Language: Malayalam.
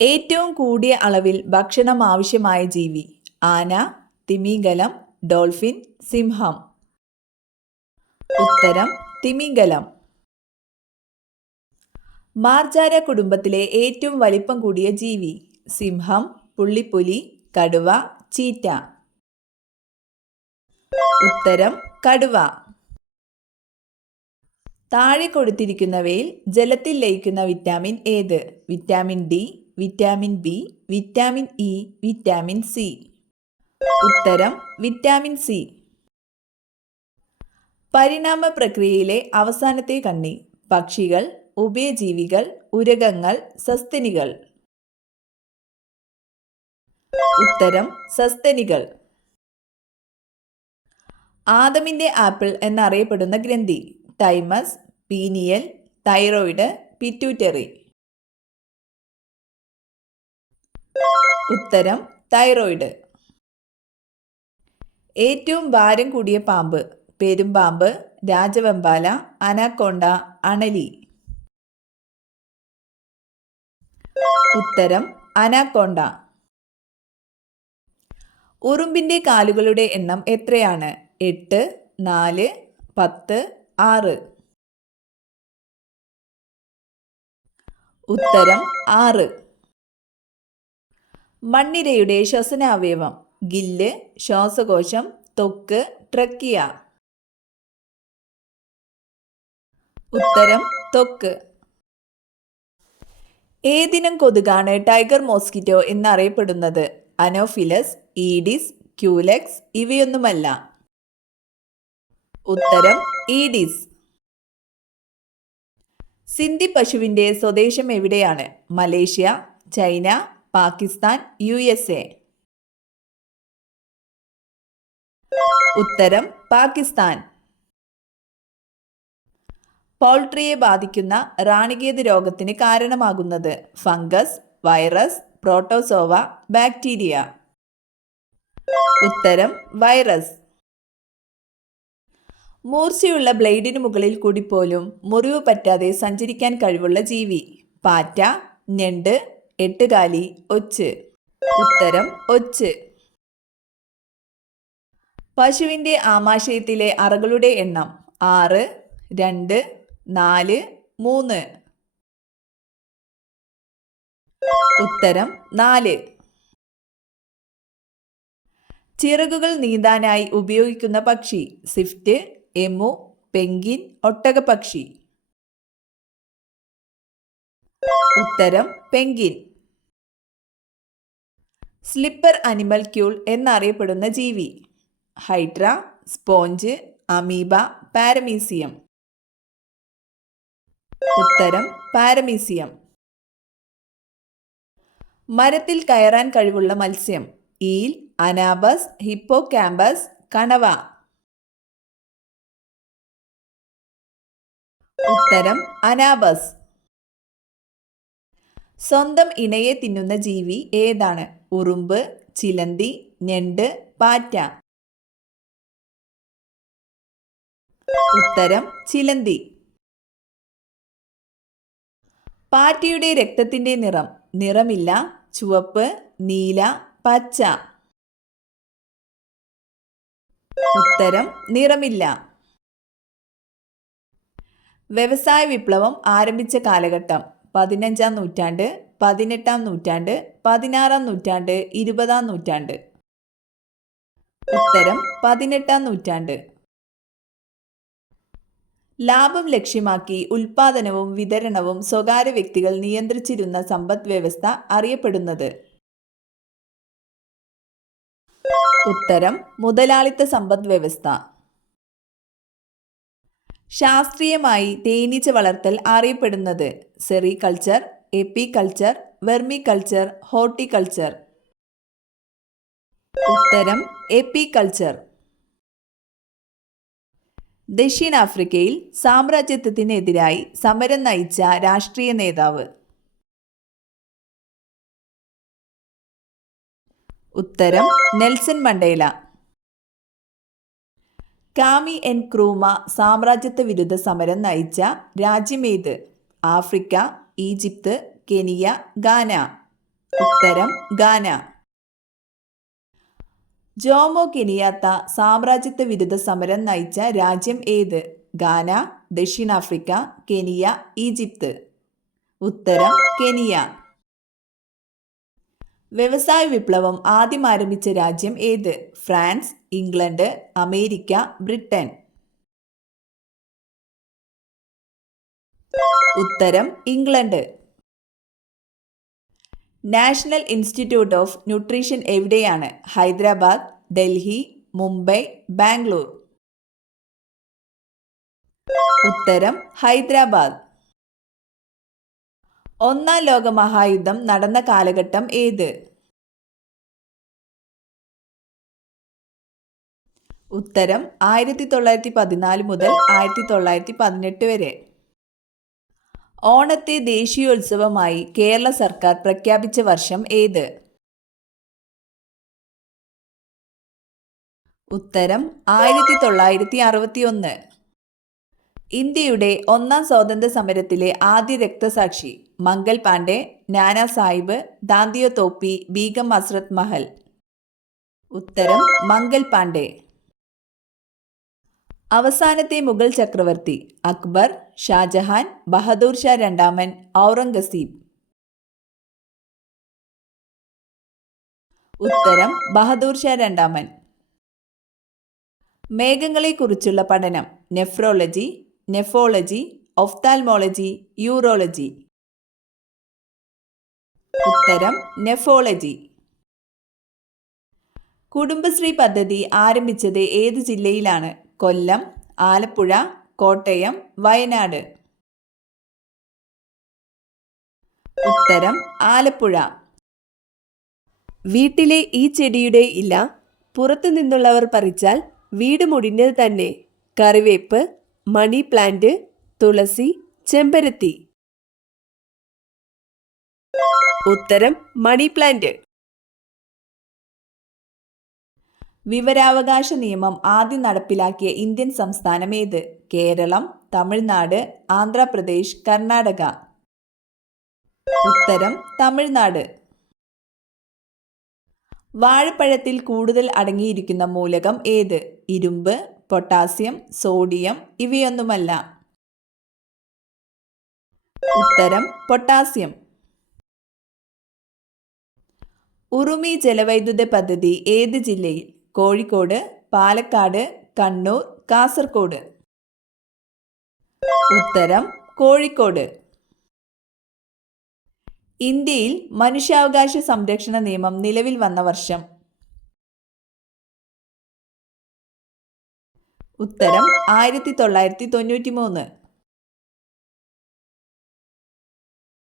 ഏറ്റവും കൂടിയ അളവിൽ ഭക്ഷണം ആവശ്യമായ ജീവി: ആന, തിമിംഗലം, ഡോൾഫിൻ, സിംഹം. ഉത്തരം തിമിംഗലം. മാർജാര കുടുംബത്തിലെ ഏറ്റവും വലിപ്പം കൂടിയ ജീവി: സിംഹം, പുള്ളിപ്പുലി, കടുവ, ചീറ്റ. ഉത്തരം കടുവ. താഴെ കൊടുത്തിരിക്കുന്നവയിൽ ജലത്തിൽ ലയിക്കുന്ന വിറ്റാമിൻ ഏത്? Vitamin D, vitamin B, vitamin E, vitamin C. ഉത്തരം വിറ്റാമിൻ സി. പരിണാമ പ്രക്രിയയിലെ അവസാനത്തെ കണ്ണി: പക്ഷികൾ, ഉഭയജീവികൾ, ഉരഗങ്ങൾ, സസ്തനികൾ. ഉത്തരം സസ്തനികൾ. ആദമിന്റെ ആപ്പിൾ എന്നറിയപ്പെടുന്ന ഗ്രന്ഥി: തൈമസ്, പീനിയൽ, തൈറോയിഡ്, പിറ്റ്യൂട്ടറി. ഉത്തരം തൈറോയിഡ്. ഏറ്റവും ഭാരം കൂടിയ പാമ്പ്: പെരുമ്പാമ്പ്, രാജവെമ്പാല, അനാക്കോണ്ട, അണലി. ഉത്തരം അനാക്കോണ്ട. ഉറുമ്പിന്റെ കാലുകളുടെ എണ്ണം എത്രയാണ്? 8, 4, 10, 6. ഉത്തരം 6. മണ്ണിരയുടെ ശ്വസനാവയവം: ഗില്ല്, ശ്വാസകോശം, ത്വക്ക്, ട്രക്കിയ. ഉത്തരം ത്വക്ക്. ഏതിനം കൊതുകാണ് ടൈഗർ മോസ്കിറ്റോ എന്നറിയപ്പെടുന്നത്? അനോഫിലസ്, ഈഡിസ്, ക്യൂലെക്സ്, ഇവയൊന്നുമല്ല. ഉത്തരം ഈഡിസ്. സിന്ധി പശുവിന്റെ സ്വദേശം എവിടെയാണ്? Malaysia, China, Pakistan, USA. ഉത്തരം പാകിസ്ഥാൻ. പൗൾട്രിയെ ബാധിക്കുന്ന റാണികേത് രോഗത്തിന് കാരണമാകുന്നത്: ഫംഗസ്, വൈറസ്, പ്രോട്ടോസോവ, ബാക്ടീരിയ. ഉത്തരം വൈറസ്. മൂർച്ചയുള്ള ബ്ലേഡിനു മുകളിൽ കൂടി പോലും മുറിവ് പറ്റാതെ സഞ്ചരിക്കാൻ കഴിവുള്ള ജീവി: പാറ്റ, ഞണ്ട്, എട്ടുകാലി, ഒച്ച്. ഉത്തരം ഒച്ച്. പശുവിന്റെ ആമാശയത്തിലെ അറകളുടെ എണ്ണം: 6, 2, 4, 3. ഉത്തരം 4. ചിറകുകൾ നീന്താനായി ഉപയോഗിക്കുന്ന പക്ഷി: സ്വിഫ്റ്റ്, എമു, പെൻഗ്വിൻ, ഒട്ടകപ്പക്ഷി. ഉത്തരം പെൻഗ്വിൻ. സ്ലിപ്പർ അനിമൽ ക്യൂൾ എന്നറിയപ്പെടുന്ന ജീവി: ഹൈഡ്ര, സ്പോഞ്ച്, അമീബ, പാരമീസിയം. ഉത്തരം പാരമീസിയം. മരത്തിൽ കയറാൻ കഴിവുള്ള മത്സ്യം: ഈൽ, അനാബസ്, ഹിപ്പോകാമ്പസ്, കണവ. ഉത്തരം അനാബസ്. സ്വന്തം ഇണയെ തിന്നുന്ന ജീവി ഏതാണ്? ഉറുമ്പ്, ചിലന്തി, ഞണ്ട്, പാറ്റ. ഉത്തരം ചിലന്തി. പാറ്റയുടെ രക്തത്തിന്റെ നിറം: നിറമില്ല, ചുവപ്പ്, നീല, പച്ച. ഉത്തരം നിറമില്ല. വ്യവസായ വിപ്ലവം ആരംഭിച്ച കാലഘട്ടം: 15-ാം നൂറ്റാണ്ട്, 18-ാം നൂറ്റാണ്ട്, 16-ാം നൂറ്റാണ്ട്, 20-ാം നൂറ്റാണ്ട്. ഉത്തരം 18-ാം നൂറ്റാണ്ട്. ലാഭം ലക്ഷ്യമാക്കി ഉൽപാദനവും വിതരണവും സ്വകാര്യ വ്യക്തികൾ നിയന്ത്രിച്ചിരുന്ന സമ്പദ് വ്യവസ്ഥ അറിയപ്പെടുന്നത്? ഉത്തരം മുതലാളിത്ത സമ്പദ് വ്യവസ്ഥ. ശാസ്ത്രീയമായി തേനീച്ച വളർത്തൽ അറിയപ്പെടുന്നത്? Sericulture, apiculture, vermiculture, horticulture. ഉത്തരം എപ്പികൾച്ചർ. ദക്ഷിണാഫ്രിക്കയിൽ സാമ്രാജ്യത്വത്തിനെതിരായി സമരം നയിച്ച രാഷ്ട്രീയ നേതാവ്? ഉത്തരം നെൽസൺ മണ്ടേല. കാമി എൻക്രൂമ സാമ്രാജ്യത്വ വിരുദ്ധ സമരം നയിച്ച രാജ്യമേത്? ആഫ്രിക്ക, ഈജിപ്ത്, കെനിയ, ഗാന. ഉത്തരം ഗാന. ജോമോ കെനിയാത്ത സാമ്രാജ്യത്വ വിരുദ്ധ സമരം നയിച്ച രാജ്യം ഏത്? ഗാന, ദക്ഷിണാഫ്രിക്ക, കെനിയ, ഈജിപ്ത്. ഉത്തരം കെനിയ. വ്യവസായ വിപ്ലവം ആദ്യം ആരംഭിച്ച രാജ്യം ഏത്? France, England, America, Britain. ഉത്തരം England. National institute of nutrition എവിടെയാണ്? ഹൈദരാബാദ്, ഡൽഹി, മുംബൈ, ബാംഗ്ലൂർ. ഉത്തരം ഹൈദരാബാദ്. ഒന്നാം ലോക മഹായുദ്ധം നടന്ന കാലഘട്ടം ഏത്? ഉത്തരം 1914 മുതൽ 1918 വരെ. ഓണത്തെ ദേശീയോത്സവമായി കേരള സർക്കാർ പ്രഖ്യാപിച്ച വർഷം ഏത്? ഉത്തരം 1961. ഇന്ത്യയുടെ ഒന്നാം സ്വാതന്ത്ര്യ സമരത്തിലെ ആദ്യ രക്തസാക്ഷി? മംഗൽ പാണ്ഡെ, നാനാ സാഹിബ്, ദാന്തിയോ തോപ്പി, ബീഗം ഹസ്രത്ത് മഹൽ. ഉത്തരം മംഗൽ പാണ്ഡെ. അവസാനത്തെ മുഗൾ ചക്രവർത്തി? അക്ബർ, ഷാജഹാൻ, ബഹദൂർ ഷാ രണ്ടാമൻ, ഔറംഗസീബ്. ഉത്തരം ബഹദൂർ ഷാ രണ്ടാമൻ. മേഘങ്ങളെക്കുറിച്ചുള്ള പഠനം? Nephrology, nephology, ophthalmology, urology. ഉത്തരം നെഫോളജി. കുടുംബശ്രീ പദ്ധതി ആരംഭിച്ചത് ഏത് ജില്ലയിലാണ്? കൊല്ലം, ആലപ്പുഴ, കോട്ടയം, വയനാട്. ഉത്തരം ആലപ്പുഴ. വീട്ടിലെ ഈ ചെടിയുടെ ഇല പുറത്തു നിന്നുള്ളവർ പറിച്ചാൽ വീട് മുടിഞ്ഞത് തന്നെ. കറിവേപ്പ്, മണി പ്ലാന്റ്, തുളസി, ചെമ്പരത്തി. ഉത്തരം മണി പ്ലാന്റ്. വിവരാവകാശ നിയമം ആദ്യം നടപ്പിലാക്കിയ ഇന്ത്യൻ സംസ്ഥാനം ഏത്? കേരളം, തമിഴ്നാട്, ആന്ധ്രാപ്രദേശ്, കർണാടക. ഉത്തരം തമിഴ്നാട്. വാഴപ്പഴത്തിൽ കൂടുതൽ അടങ്ങിയിരിക്കുന്ന മൂലകം ഏത്? ഇരുമ്പ്, പൊട്ടാസ്യം, സോഡിയം, ഇവയൊന്നുമല്ല. ഉത്തരം പൊട്ടാസ്യം. ഉറുമി ജലവൈദ്യുത പദ്ധതി ഏത് ജില്ലയിൽ? കോഴിക്കോട്, പാലക്കാട്, കണ്ണൂർ, കാസർഗോഡ്. ഉത്തരം കോഴിക്കോട്. ഇന്ത്യയിൽ മനുഷ്യാവകാശ സംരക്ഷണ നിയമം നിലവിൽ വന്ന വർഷം? ഉത്തരം 1993.